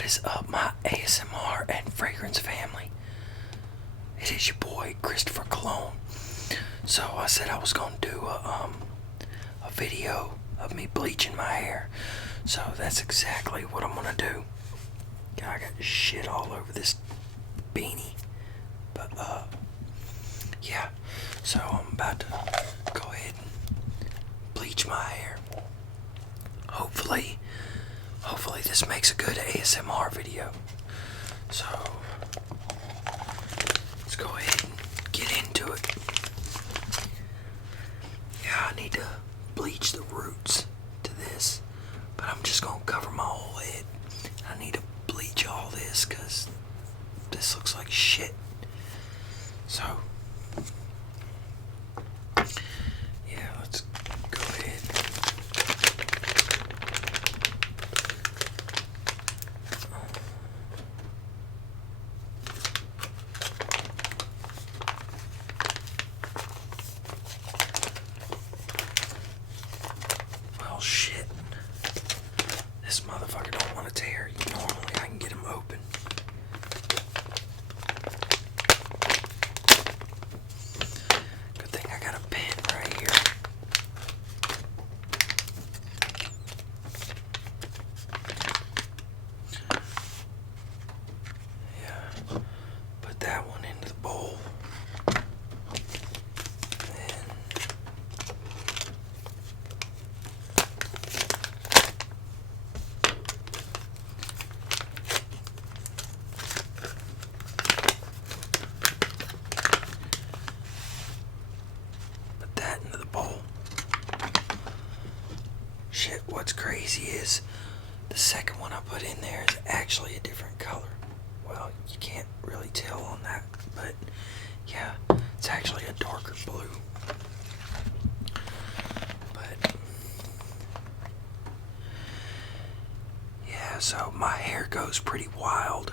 What is up, my ASMR and fragrance family? It is your boy Christopher Cologne. So I said I was gonna do a video of me bleaching my hair. So that's exactly what I'm gonna do. I got shit all over this beanie, but yeah. So I'm about to go ahead and bleach my hair. Hopefully this makes a good ASMR video. So let's go ahead and get into it. Yeah, I need to bleach the roots to this, but I'm just gonna cover my whole head. I need to bleach all this because this looks like shit. So yeah, let's go ahead. Well, shit. This motherfucker don't want to tear. Normally I can get him open. Good thing I got a pen right here. Yeah. Put that one into the bowl. Into the bowl. Shit, what's crazy is the second one I put in there is actually a different color. Well, you can't really tell on that, but yeah, it's actually a darker blue. But yeah, so my hair goes pretty wild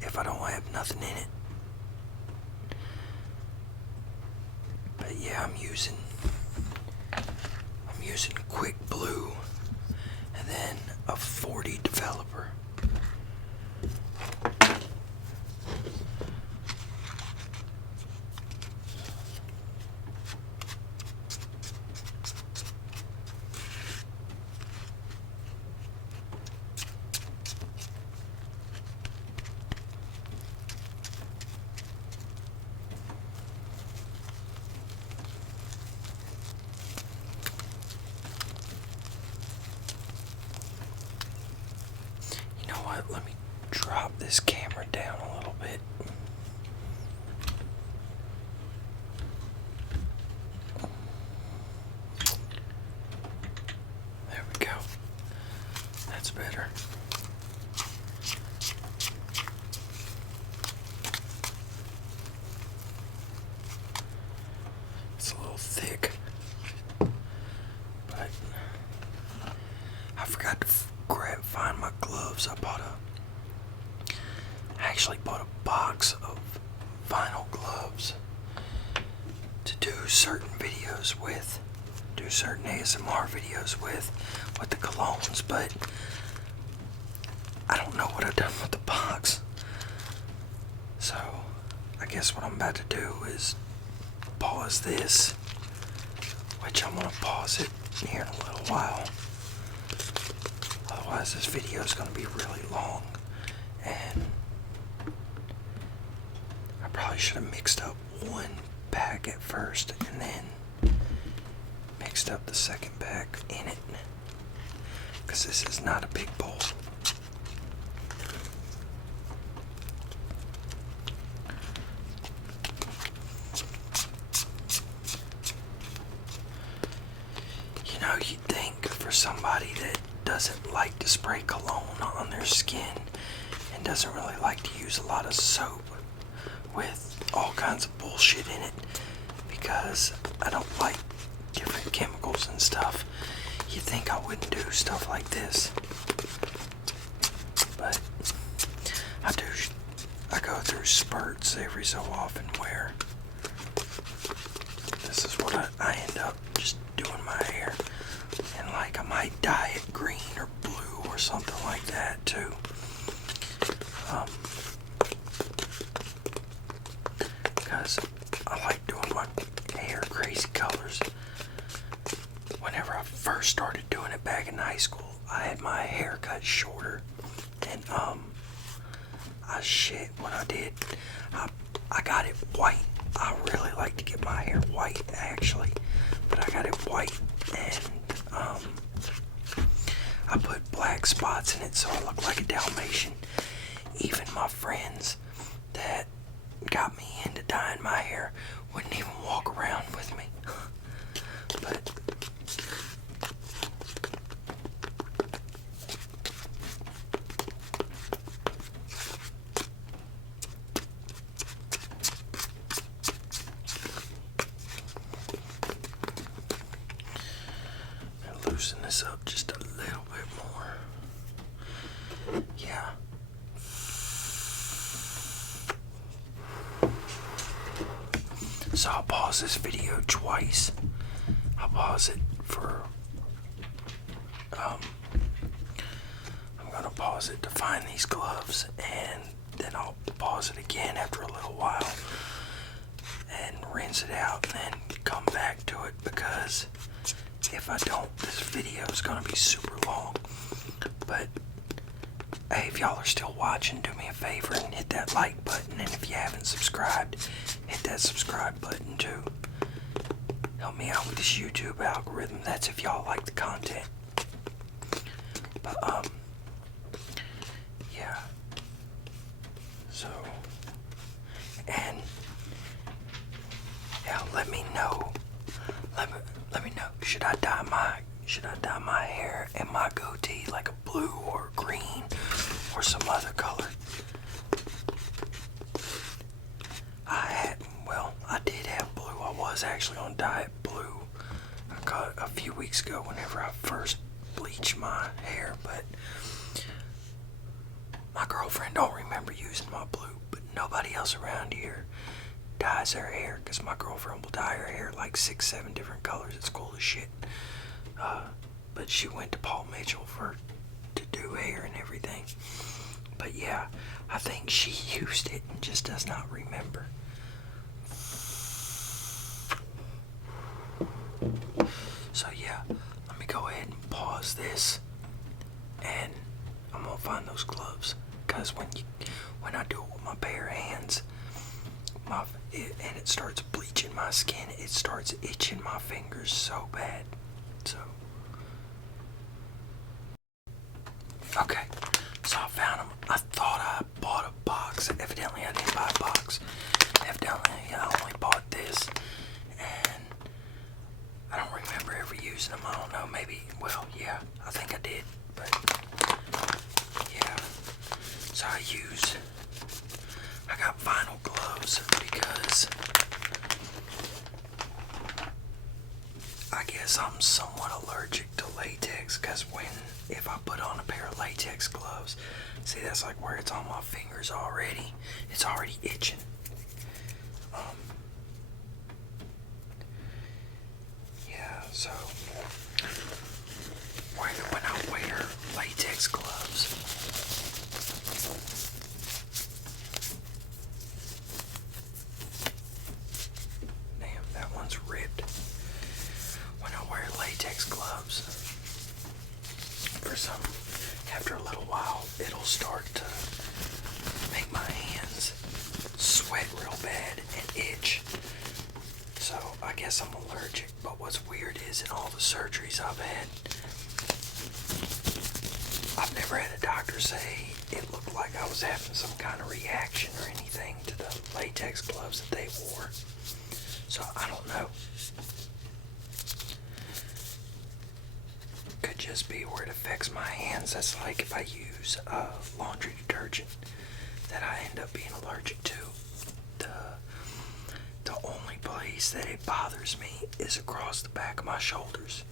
if I don't have nothing in it. But yeah, I'm using Quick Blue and then a 40 developer. Let me drop this camera down a little bit. There we go. That's better. It's a little thick, but I forgot to find my gloves. I actually bought a box of vinyl gloves to do certain videos with, do certain ASMR videos with the colognes, but I don't know what I've done with the box. So I guess what I'm about to do is pause this, which I'm gonna pause it here in a little while. Otherwise this video is gonna be really long, and I probably should have mixed up one pack at first and then mixed up the second pack in it, because this is not a big bowl. You know, you'd think for somebody that doesn't like to spray cologne on their skin and doesn't really like to use a lot of soap with all kinds of bullshit in it, because I don't like different chemicals and stuff, you'd think I wouldn't do stuff like this. But I go through spurts every so often where this is what I end up just doing my hair, and like I might dye it green or blue or something like that too. because I like doing my hair crazy colors. Whenever I first started doing it back in high school, I had my hair cut shorter, and what I did, I got it white. I really like to get my hair white, actually, but I got it white, and I put black spots in it so I look like a Dalmatian. Even my friends that got me into dyeing my hair wouldn't even walk around with me. But loosen this up just a little bit more. Yeah. So I'll pause this video twice. I'll pause it for I'm gonna pause it to find these gloves, and then I'll pause it again after a little while and rinse it out and then come back to it, because if I don't, this video is gonna be super long. But hey, if y'all are still watching, do me a favor and hit that like button, and if you haven't subscribed, hit that subscribe button too. Help me out with this YouTube algorithm. That's if y'all like the content. But yeah. So, and yeah, let me know. Let me know. Should I dye my hair and my goatee like a blue or green or some other color? I did have blue. I was actually on diet blue a few weeks ago whenever I first bleached my hair, but my girlfriend don't remember using my blue, but nobody else around here dyes their hair, because my girlfriend will dye her hair like 6-7 different colors. It's cool as shit. But she went to Paul Mitchell to do hair and everything. But yeah, I think she used it and just does not remember. So yeah, let me go ahead and pause this, and I'm gonna find those gloves, because when I do it with my bare hands, and it starts bleaching my skin, it starts itching my fingers so bad. So okay, so I found them. I thought I bought a box. Evidently I didn't buy a box. Evidently I only bought this, and I don't remember ever using them. I don't know, maybe, well, yeah, I think I did, but yeah. So I got vinyl gloves because I guess I'm somewhat allergic to latex, because if I put on a pair of latex gloves, see, that's like where it's on my fingers already. It's already itching. Yeah, so when I wear latex gloves, damn, that one's ripped. When I wear latex gloves, after a little while, it'll start to make my hands sweat real bad and itch. So I guess I'm allergic. But what's weird is, in all the surgeries I've had, I've never had a doctor say it looked like I was having some kind of reaction or anything to the latex gloves that they wore. So I don't know. Could just be where it affects my hands. That's like if I use laundry detergent that I end up being allergic to. The only place that it bothers me is across the back of my shoulders.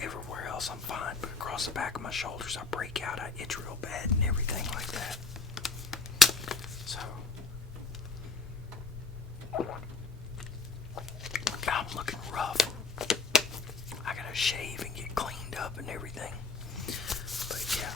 Everywhere else I'm fine, but across the back of my shoulders I break out, I itch real bad and everything like that. So I'm looking rough. I gotta shave and get cleaned up and everything. But yeah.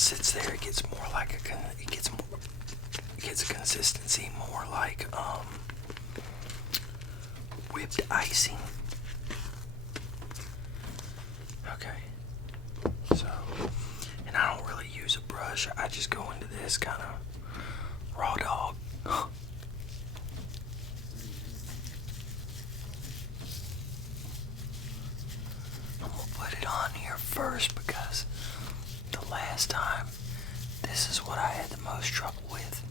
sits there, it gets more like it gets a consistency more like whipped icing. Okay, so, and I don't really use a brush. I just go into this kind of raw dog. I'm gonna put it on here first because the last time, this is what I had the most trouble with.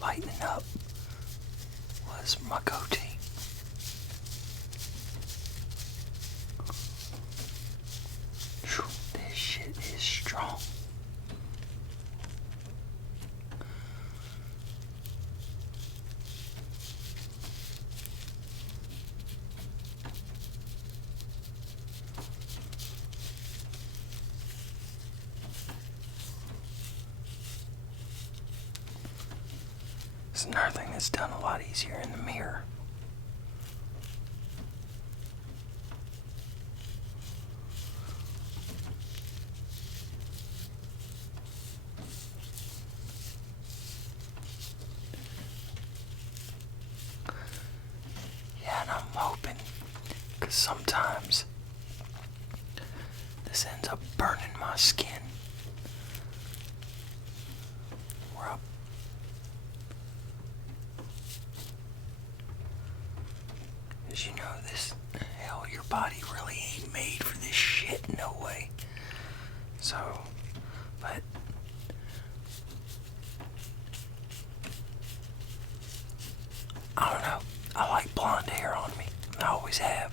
Lightening up was my goatee. This shit is strong. It's another thing that's done a lot easier in the mirror. Yeah, and I'm hoping, because sometimes this ends up burning my skin. As you know, hell, your body really ain't made for this shit, no way. So, but I don't know. I like blonde hair on me. I always have.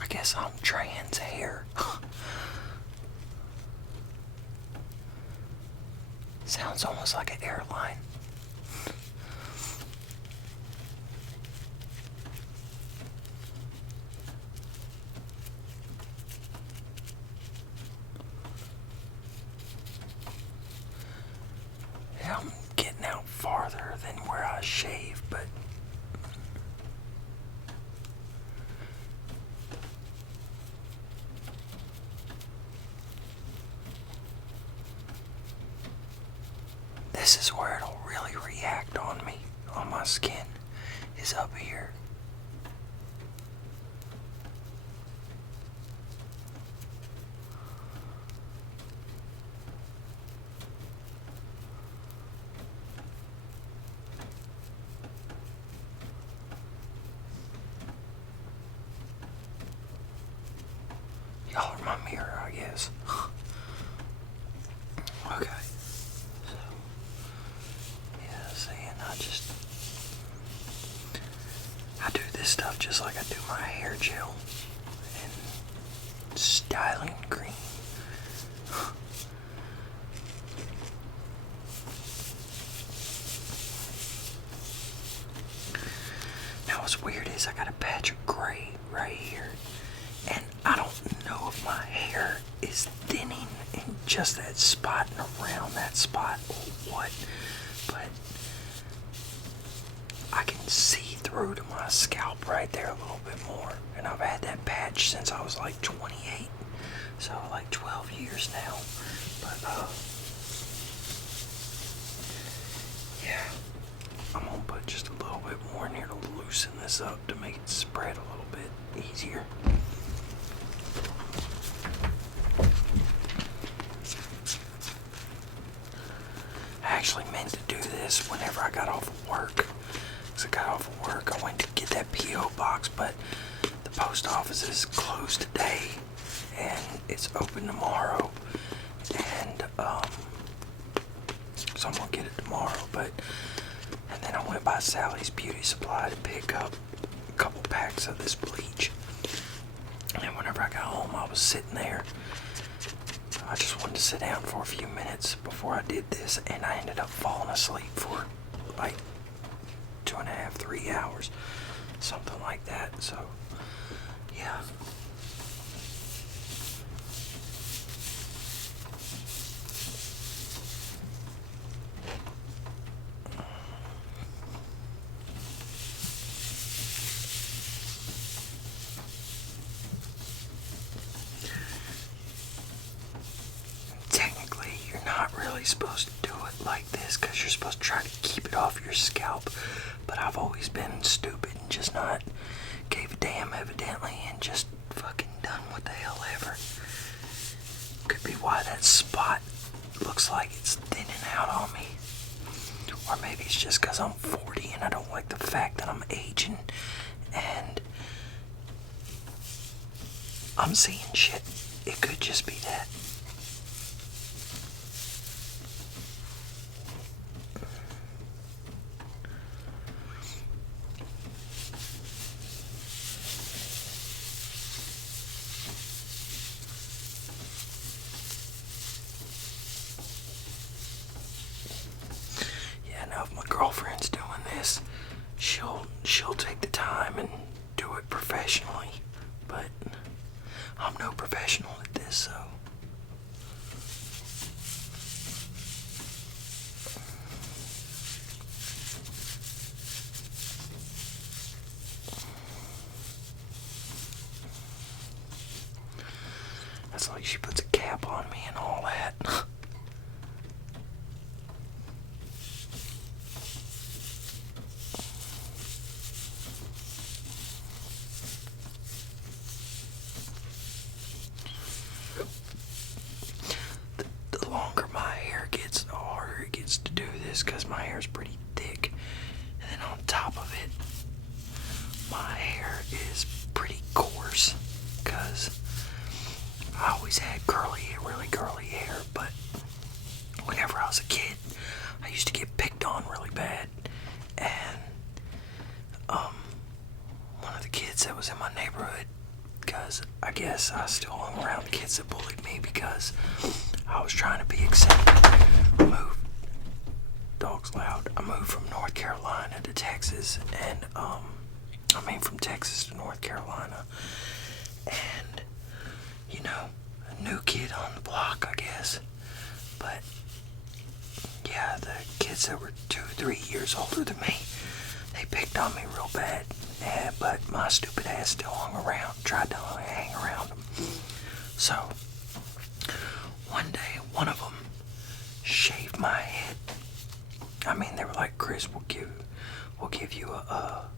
I guess I'm trans hair. Sounds almost like an airline. Yeah, I'm getting out farther than where I shave, but this is where it'll really react on me, on my skin, is up here. Y'all are my mirror, I guess. Okay. So, yeah, see, and I do this stuff just like I do my hair gel and styling cream. Now what's weird is I got a patch of gray right here, and I don't know if my hair is thinning in just that spot and around that spot or what, but I can see through to my scalp right there a little bit more, and I've had that patch since I was like 28, so like 12 years now, but yeah, I'm gonna put just a little bit more in here to loosen this up to make it spread a little bit easier. I actually meant to do this whenever I got off of work. Because I got off of work, I went to get that P.O. box, but the post office is closed today, and it's open tomorrow, and so I'm gonna get it tomorrow, and then I went by Sally's Beauty Supply to pick up a couple packs of this bleach, and whenever I got home, I was sitting there. I just wanted to sit down for a few minutes before I did this, and I ended up falling asleep for like 2.5, 3 hours, something like that. So, yeah. you're not really supposed to do it like this because you're supposed to try to keep it off your scalp. But I've always been stupid and just not gave a damn, evidently, and just fucking done what the hell ever. Could be why that spot looks like it's thinning out on me. Or maybe it's just because I'm 40 and I don't like the fact that I'm aging and I'm seeing shit. It could just be that. Yeah, now if my girlfriend's doing this, she'll take the time and do it professionally. But I'm no professional at this, so. That's like she puts a cap on me and all that. The longer my hair gets, the harder it gets to do this because my hair is pretty thick. And then on top of it, my hair is pretty coarse because I always had really curly hair, but whenever I was a kid, I used to get picked on really bad. And one of the kids that was in my neighborhood, because I guess I still hung around the kids that bullied me because I was trying to be accepted. Dog's loud. I moved from North Carolina to Texas, and from Texas to North Carolina, and a new kid on the block, I guess. But yeah, the kids that were 2-3 years older than me, they picked on me real bad. Yeah, but my stupid ass still hung around, tried to hang around them. So one day, one of them shaved my head. They were like, "Chris, we'll give you a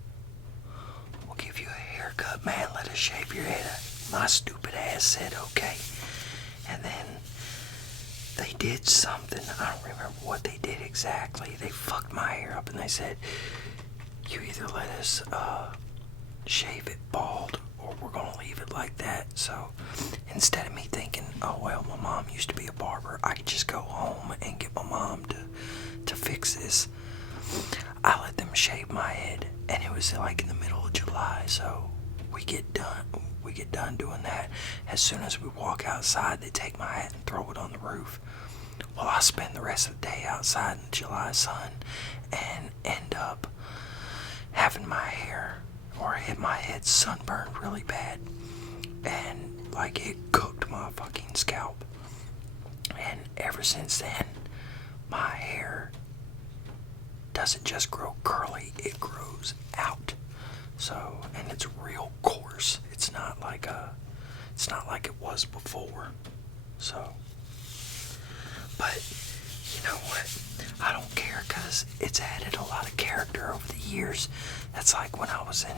haircut, man. Let us shave your head." My stupid ass said okay, and then they did something. I don't remember what they did exactly. They fucked my hair up, and they said, "You either let us shave it bald, or we're gonna leave it like that." So instead of me thinking, "Oh well, my mom used to be a barber, I could just go home and get my mom to fix this," I let them shave my head, and it was like in the middle of July. So we get done doing that. As soon as we walk outside, they take my hat and throw it on the roof. Well, I spend the rest of the day outside in the July sun and end up having my hair or hit my head sunburned really bad, and like it cooked my fucking scalp. And ever since then, my hair doesn't just grow curly, it grows out. So, and it's real coarse. It's not like it was before. So, but you know what? I don't care because it's added a lot of character over the years. That's like when I was in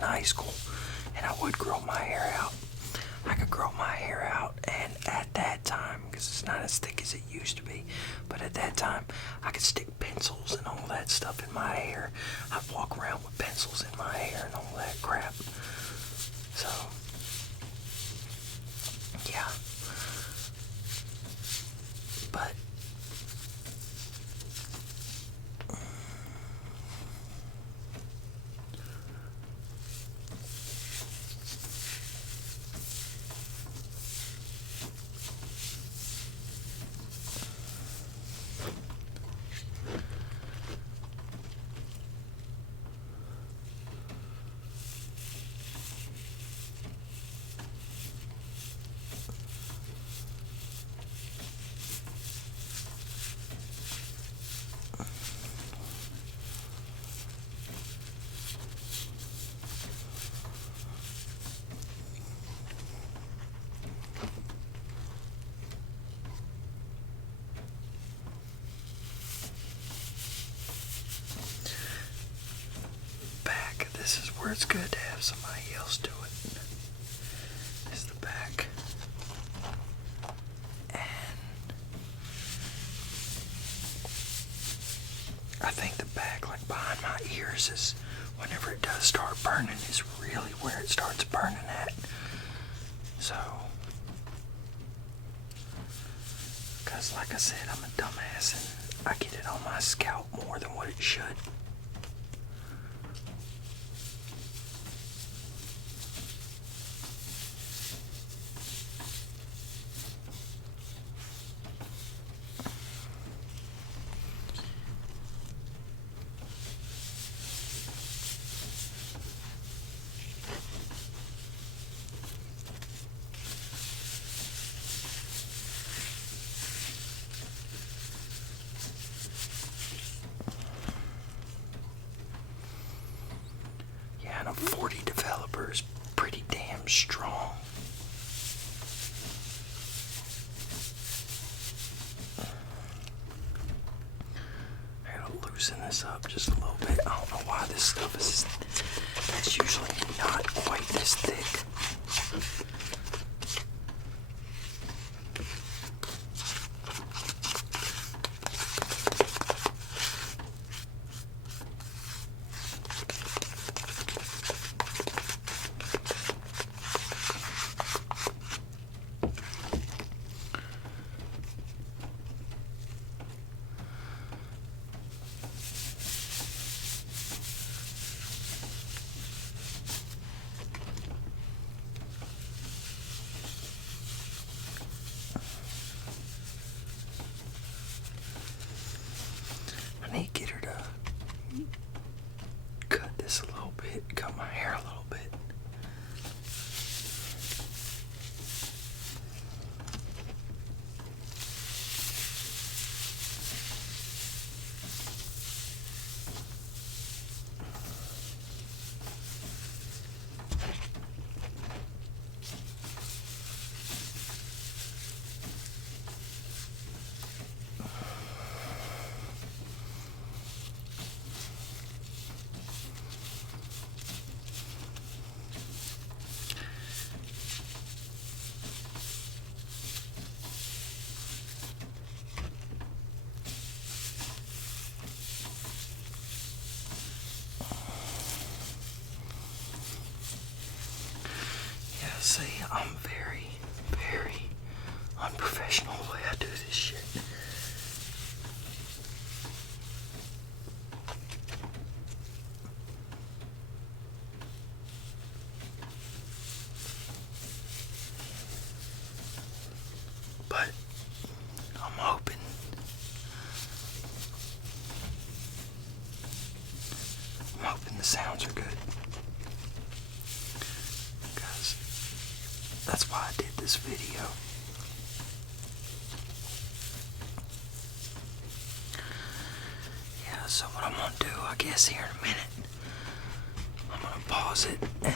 high school, and I would grow my hair out. I could grow my hair out, and at that time, because it's not as thick as it used to be, but at that time, I could stick pencils and all that stuff in my hair. I'd walk around with pencils in my hair and all that crap. So, yeah. But where it's good to have somebody else do it is the back. And I think the back, like behind my ears, is whenever it does start burning, is really where it starts burning at. So, because like I said, I'm a dumbass and I get it on my scalp more than what it should. Yeah, and a 40 developer is pretty damn strong. I gotta loosen this up just a little bit. I don't know why this stuff is. It's usually not quite this thick. I need to get her to cut this a little bit, cut my hair a little bit. See, I'm very, very unprofessional the way I do this shit. But I'm hoping the sounds are good. That's why I did this video. Yeah, so what I'm gonna do, I guess here in a minute, I'm gonna pause it and then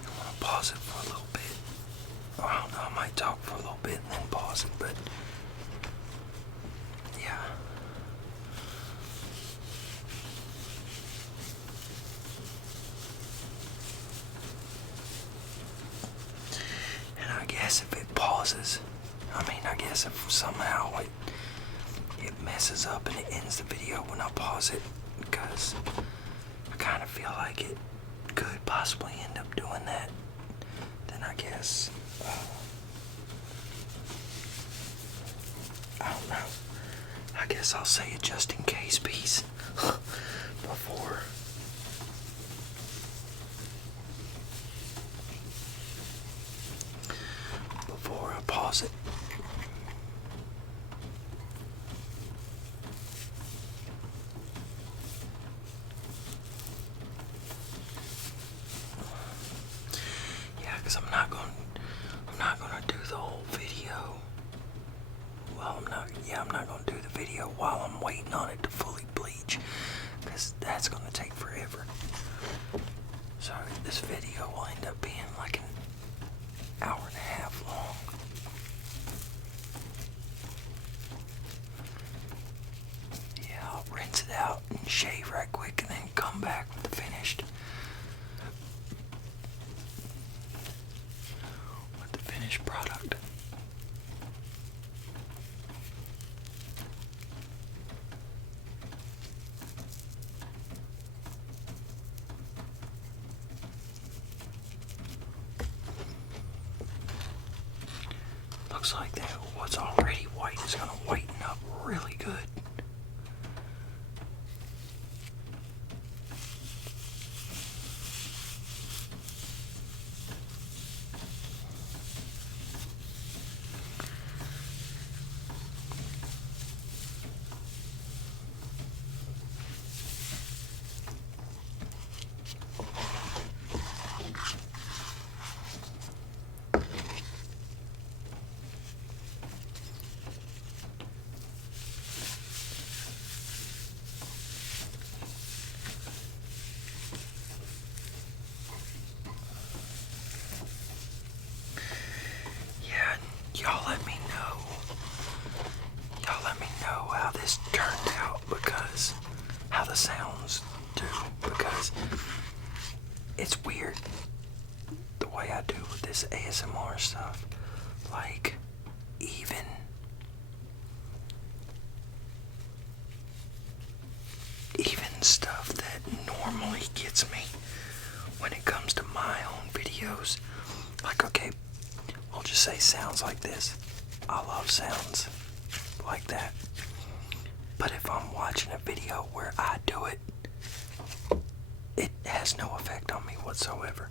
I'm gonna pause it for a little bit. Or I don't know, I might talk for a little bit and then pause it, but yeah. I guess if it pauses, I guess if somehow it messes up and it ends the video when I pause it, because I kind of feel like it could possibly end up doing that, then I guess, I don't know, I guess I'll say a just in case piece before I pause it. Yeah, because I'm not gonna do the whole video. Well, I'm not gonna do the video while I'm waiting on it to fully bleach, because that's gonna take forever. So this video will end up being like an hour and a half long. looks like that what's already white is going to whiten up really good. Y'all let me know. Y'all let me know how this turned out, because how the sounds do, because it's weird the way I do with this ASMR stuff. Like, even stuff that normally gets me when it comes to my own videos. Like, okay, we'll just say sounds like this. I love sounds like that. But if I'm watching a video where I do it, it has no effect on me whatsoever.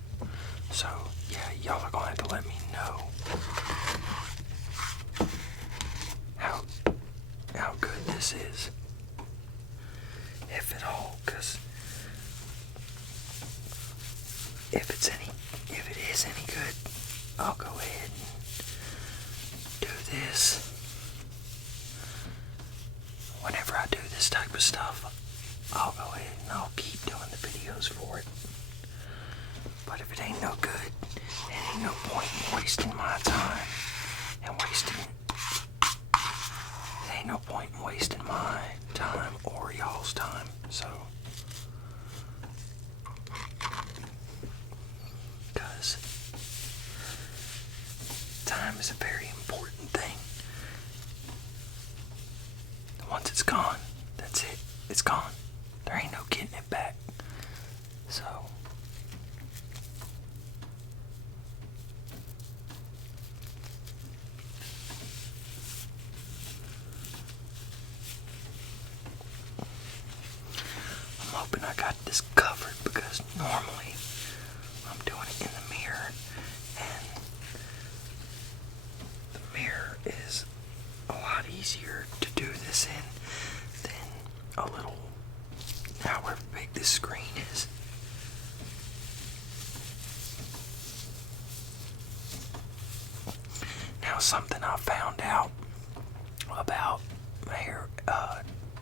So, yeah, y'all are gonna have to let me know how good this is. If at all, because if it is any good, I'll go ahead and do this. Whenever I do this type of stuff, I'll go ahead and I'll keep doing the videos for it. But if it ain't no good, it ain't no point in wasting my time and it ain't no point in wasting my time or y'all's time. So, because time is a very important thing. Once it's gone, that's it. It's gone. There ain't no getting it back. So, I'm hoping I got this covered, because normally I'm doing it in the mirror, and the mirror is a lot easier to do this in than a little, however big this screen is. Now, something I found out about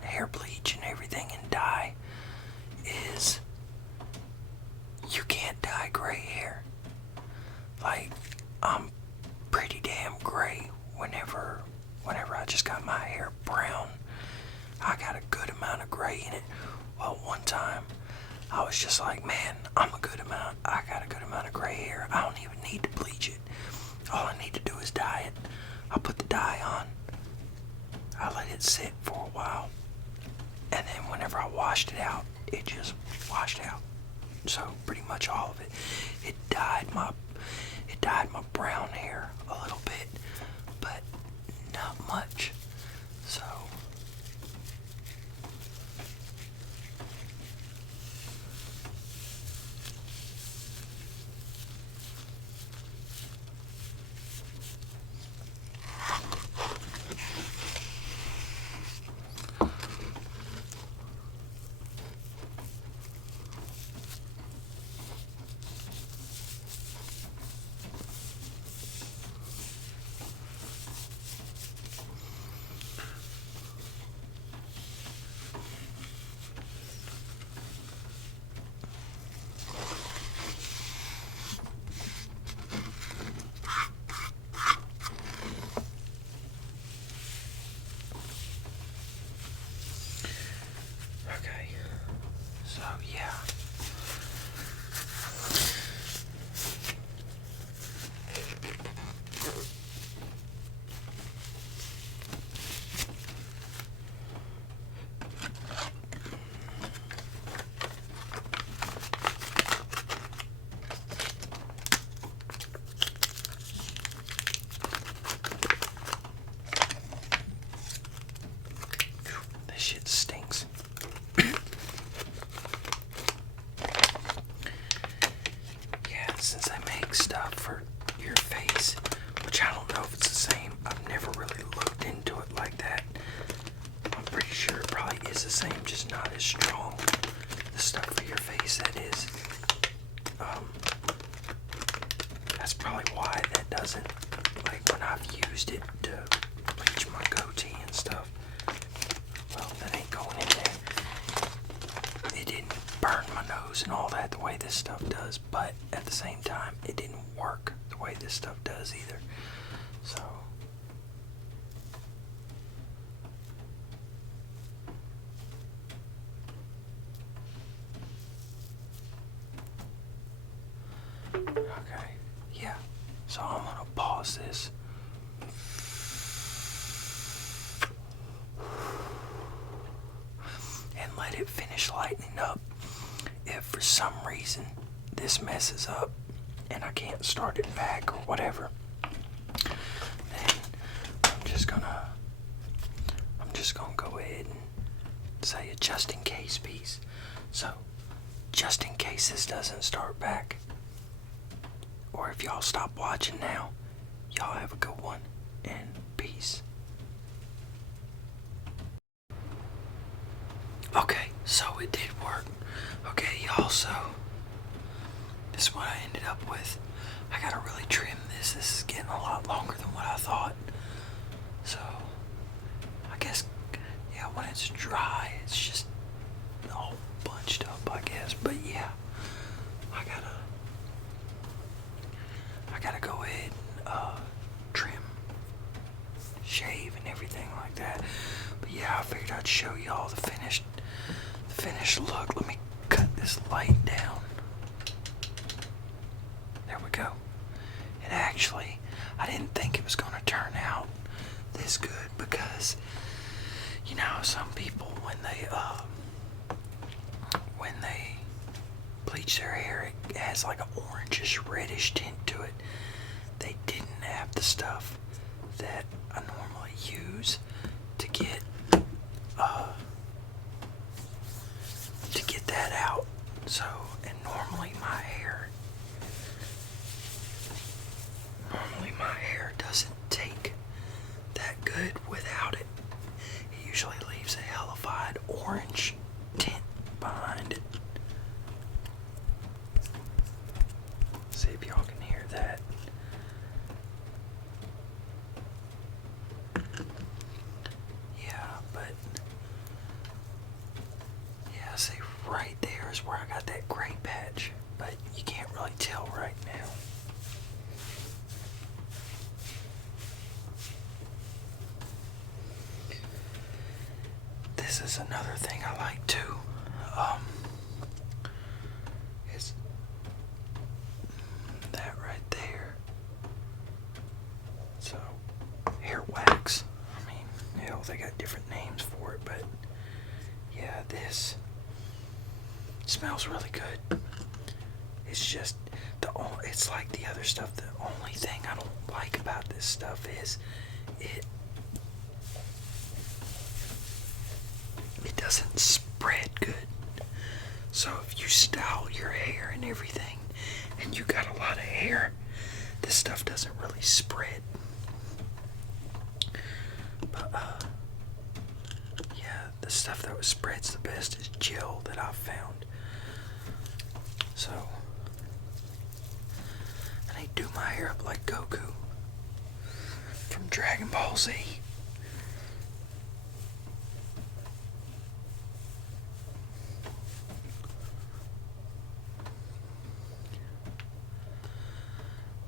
hair bleach and everything and dye is you can't dye gray hair. Like, I'm pretty damn gray whenever I just got my hair brown. I got a good amount of gray in it. Well, one time I was just like, man, I got a good amount of gray hair. I don't even need to bleach it. All I need to do is dye it. I put the dye on. I let it sit for a while. And then whenever I washed it out, it just washed out. So pretty much all of it. It dyed my brown hair a little bit, but not much. So instance, they make stuff for your face, which I don't know if it's the same. I've never really looked into it like that. I'm pretty sure it probably is the same, just not as strong. The stuff for your face, that is. That's probably why that doesn't, like when I've used it to bleach my goatee and stuff. Well, that ain't going in there. It didn't burn my nose and all that the way this stuff does, but at the same time, it didn't work the way this stuff does either. So. Okay, yeah. So I'm gonna pause this. And let it finish lightening up. If for some reason this messes up and I can't start it back or whatever, then I'm just gonna go ahead and say a just in case piece. So just in case this doesn't start back, or if y'all stop watching now, y'all have a good one and peace. Okay, so it did work. Okay, y'all, so this is what I ended up with. I gotta really trim this. This is getting a lot longer than what I thought. So, I guess, yeah, when it's dry, it's just all bunched up, I guess. But yeah, I gotta go ahead and trim, shave, and everything like that. But yeah, I figured I'd show y'all the finished look. Let me cut this light down. There we go. And actually, I didn't think it was gonna turn out this good because, you know, some people when they bleach their hair, it has like an orangish reddish tint to it. They didn't have the stuff that I normally use to get that out. So, and normally my hair doesn't take that good without it. It usually leaves a hellified orange tint behind it. See if y'all can hear that. Yeah, but yeah, see, right there is where I got that gray patch, but you can't really tell right now. This is another thing I like too. Is that right there. So, hair wax. I mean, hell, they got different names for it, but yeah, this smells really good. It's just it's like the other stuff. The only thing I don't like about this stuff is it doesn't spread good. So if you style your hair and everything and you got a lot of hair, this stuff doesn't really spread. But yeah, the stuff that spreads the best is gel that I've found. So I need to do my hair up like Goku from Dragon Ball Z.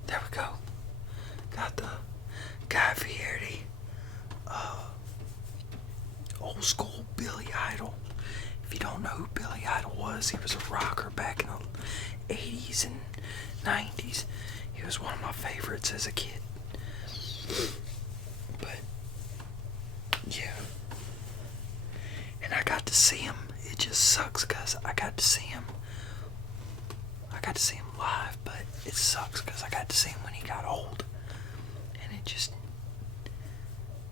There we go. Got the Guy Fieri, old school Billy Idol. If you don't know who Billy Idol was, he was a rocker back in the 80s and 90s. He was one of my favorites as a kid. But yeah, and I got to see him. It just sucks because I got to see him live, but it sucks because I got to see him when he got old, and it just,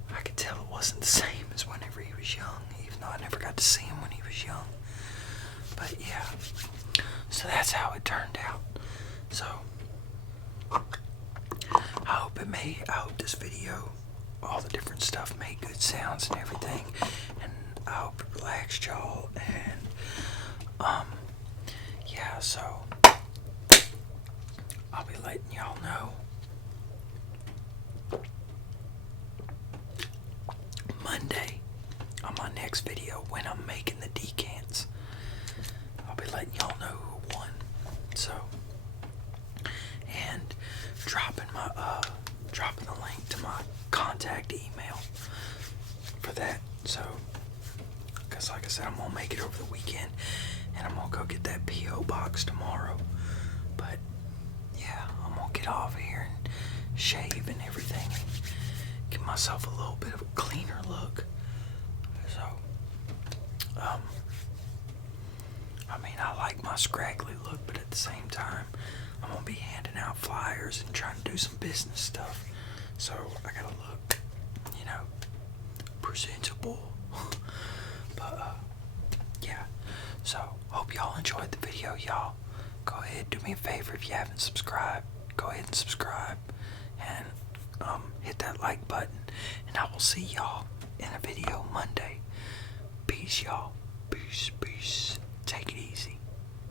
I could tell it wasn't the same as whenever he was young, even though I never got to see him when he was young. But yeah, so that's how it turned out. So I hope this video, all the different stuff, made good sounds and everything, and I hope it relaxed y'all. And yeah, so I'll be letting y'all know Monday on my next video when I'm making the decants. I'll be letting y'all know who won. So, and dropping the link to my contact email for that. So, because like I said, I'm gonna make it over the weekend, and I'm gonna go get that PO box tomorrow. But yeah, I'm gonna get off here and shave and everything, and give myself a little bit of a cleaner look. So, I mean, I like my scraggly look, but at the same time, I'm gonna be handing out flyers and trying to do some business stuff. So I gotta look, presentable. But yeah. So hope y'all enjoyed the video, y'all. Go ahead, do me a favor if you haven't subscribed. Go ahead and subscribe and hit that like button. And I will see y'all in a video Monday. Peace, y'all. Peace, peace. Take it easy.